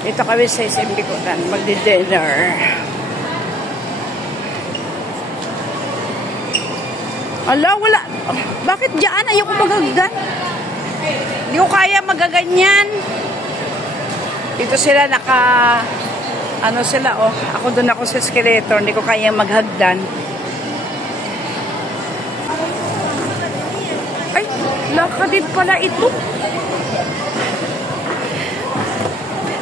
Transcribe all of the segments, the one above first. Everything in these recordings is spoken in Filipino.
Dito kami sa SM Bicotan, magdi-dinner. Ala, wala. Bakit dyan? Ayoko magagdan. Hindi ko kaya magaganyan. Dito sila ano sila, oh. Ako doon ako sa escalator. Hindi ko kaya maghagdan. Ay, lakadid pala ito.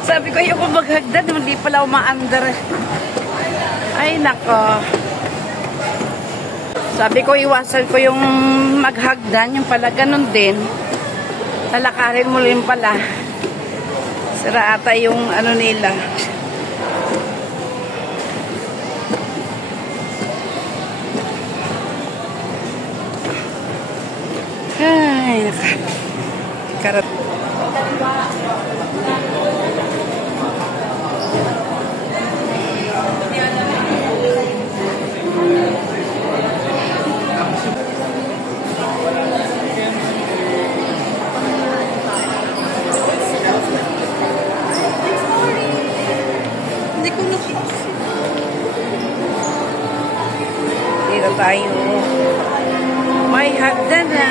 Sabi ko, ayoko maghagdan. Hindi pala umaandar. Ay, nako. Sabi ko, iwasan ko yung maghagdan. Yung pala, ganun din. Lalakarin mo rin pala. Sira ata yung ano nila. Ay, karat. Dito tayo. May hagdan na.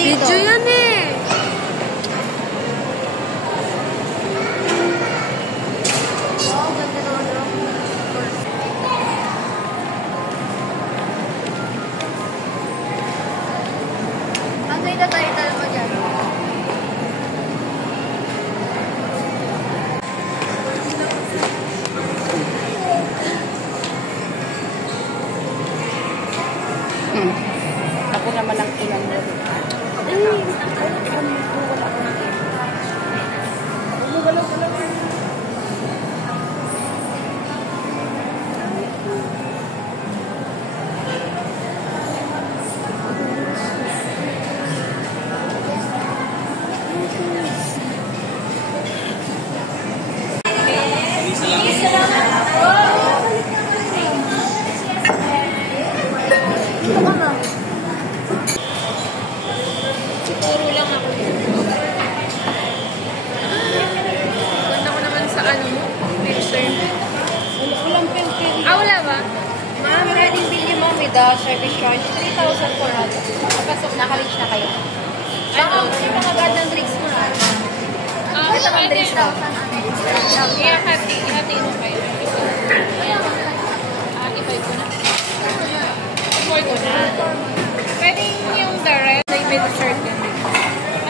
Video yan eh. Ano yung title mo dyan? Ako naman ang ilang mo. Siguro lang ako yun. Ganda ko naman sa ano mo, picture. Walang filter. Wala ba? Ma'am, ready bilhin mo with the service charge, 3,400. Kapasok naka-reach na kayo. Ano? Yung mga bad ng drinks mo na. Ito ang Pwede. drinks daw. Ihati mo kayo. Iba ko na. Iba ko na. Pwede yung direct. May dessert din.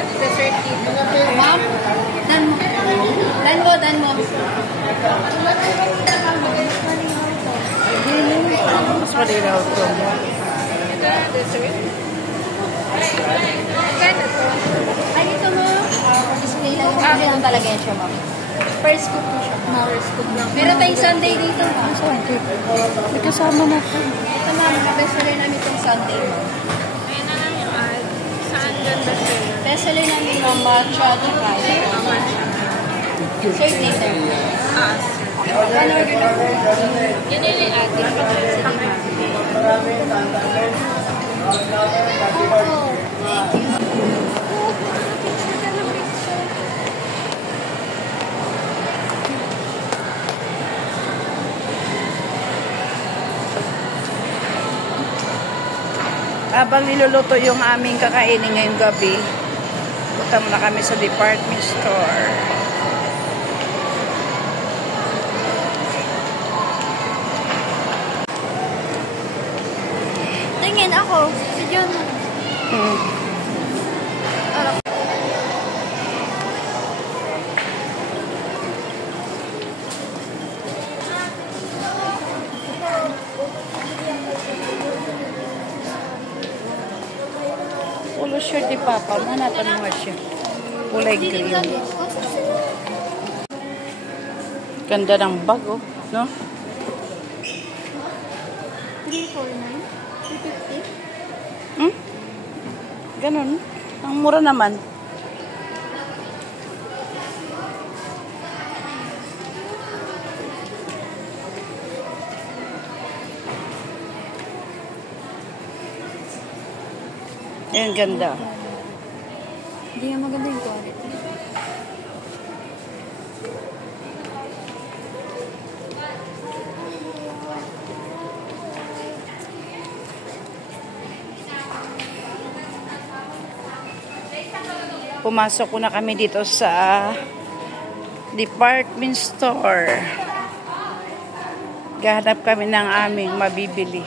Ano dessert dito? Ma'am, dan mo. Mas malinaw ito. Dessert? Ganda to. Ay, ito mo. Display lang. Display lang talaga yan siya, ma'am. First scoop po siya. First scoop lang. Meron tayong Sunday dito, ma'am. May kasama na ito. Ito, ma'am. Bestseller namin itong Sunday, ma'am. Ayan na lang yung ad. Saan ganda sir? Bestseller namin, ma'am, matcha, divine. Shake later. Ano order na po? Yan yung ad. Sige, ma'am. Oh, thank you. Habang niluluto yung aming kakainin ngayong gabi, punta muna kami sa department store. Tingin ako. Si John. Polo shirt ni Papa. Hanapan mo nga siya. Kulay green. Ganda ng bag, oh. No? 349? 350? Hmm? Ganun. Ang mura naman. Ayan, ganda. Hindi nga maganda yung quality. Pumasok ko na kami dito sa department store. Gahanap kami ng aming mabibili.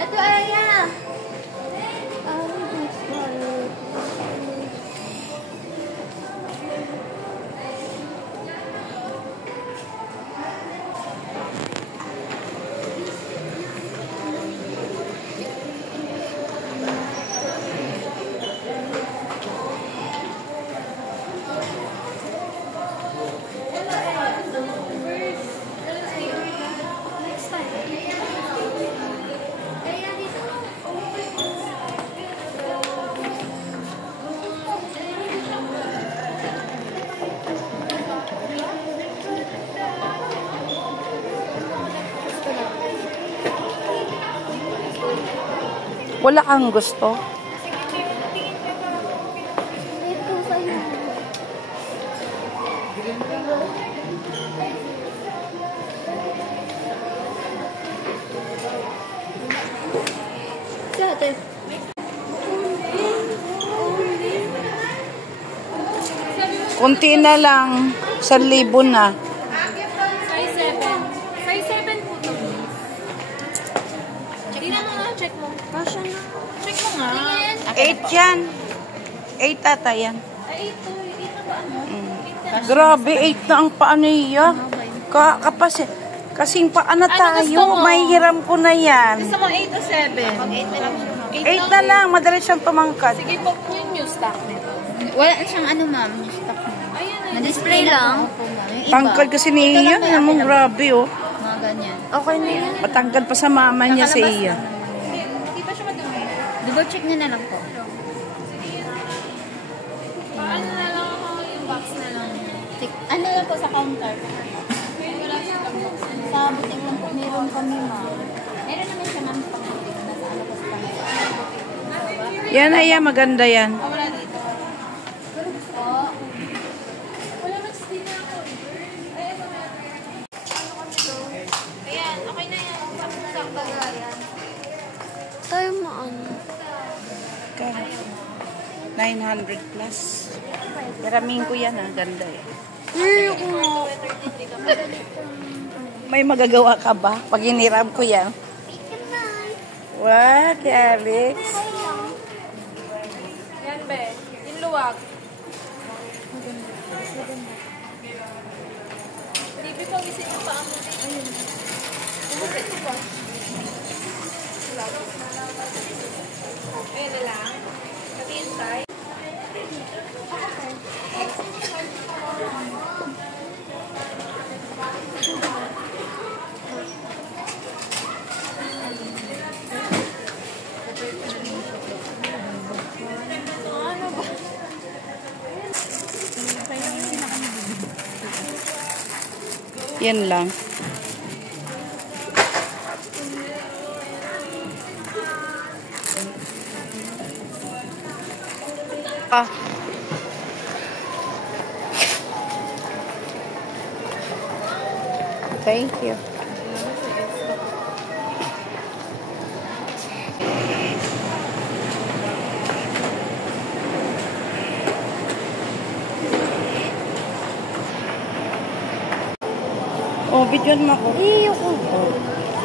Ito, Aya! Wala kang gusto? Ito sa'yo. Ate. Kunti na lang. 1,000 na. Size 7. Size 7 po to. Tingnan mo nga, check mo. Kasha na. Check mo nga. 8 yan. 8 ata yan. Ay, ito. Ito ba ano? Grabe, 8 na ang paa niya. Kasing paa na Ano gusto tayo. mo? May hiram ko na yan. Gusto mo 8 o 7? 8 na lang siya. 8 na lang. Madali siyang tumangkad. Sige po, yung new stock nito. Wala siyang ano, ma'am. Yung stock mo. Ayan na. Na-display lang. Opo, ma'am. Yung iba, Tangkad kasi ni Iya. Alam mo, grabe oh. mga ganyan. Okay na yan. Matangkad pa sa mama niya si Iya. Hindi pa siya madumi. Double check niyo na lang po. Ano na lang ako, yung box na lang. Check. Ano lang po sa counter? Wala siya box. Sa butik lang po, meron kami, ma'am. Meron naman siya, ma'am, pang butik. Nasa ano po sa counter. Yan na yan. Maganda yan. Ah, wala dito. Po. Wala mas dito ako. Ay, ito meron. Ayan, okay na yan. Sakto yan. Tayo mo, ano? 900 plus. Maraming ko yan. Ganda eh. Ayoko nga. May magagawa ka ba? Pag hiniram ko yan. Wow, kay Alex. Yan, be. Yung luwag. Hindi pa wisin yung paa mo. Ayun. Umusin mo pa. Ayun na lang. Pati inside. Yan lang. Ah. Thank you. Oh, bidyon mo ako. Ayoko.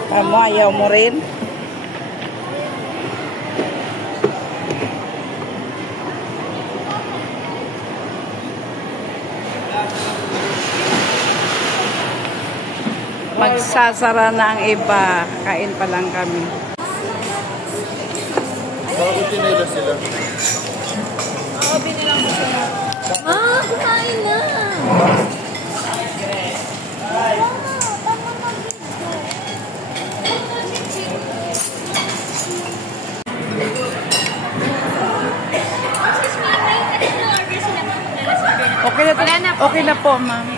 Tama, ayaw mo rin. Magsasara na ang iba. Kain pa lang kami. Bago tinila sila. Oo, binilang ko siya. Ah, kumain na. Okay na, okay na po, ma'am.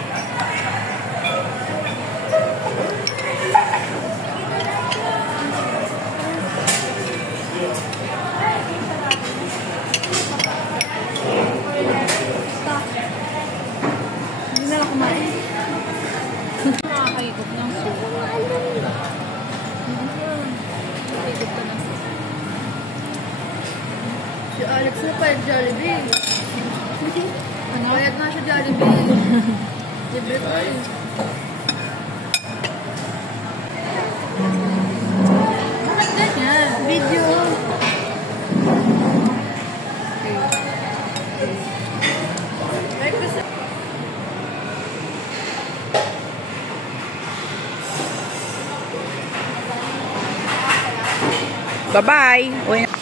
Hindi na ako kumain. Nakakaikot ng soup. Nakakaikot ka ng soup. Si Alex mo pa Jollibee. Ano? Bayad nga siya Jollibee. Libre ko yun. Bakit ganyan? Video. Bye-bye. Uwi na.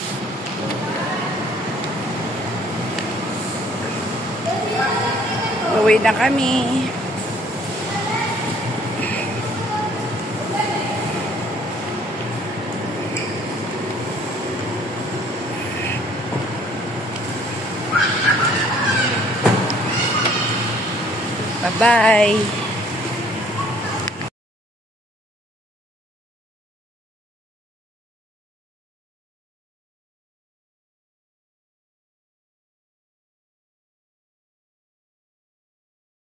Uwi na kami. Bye-bye.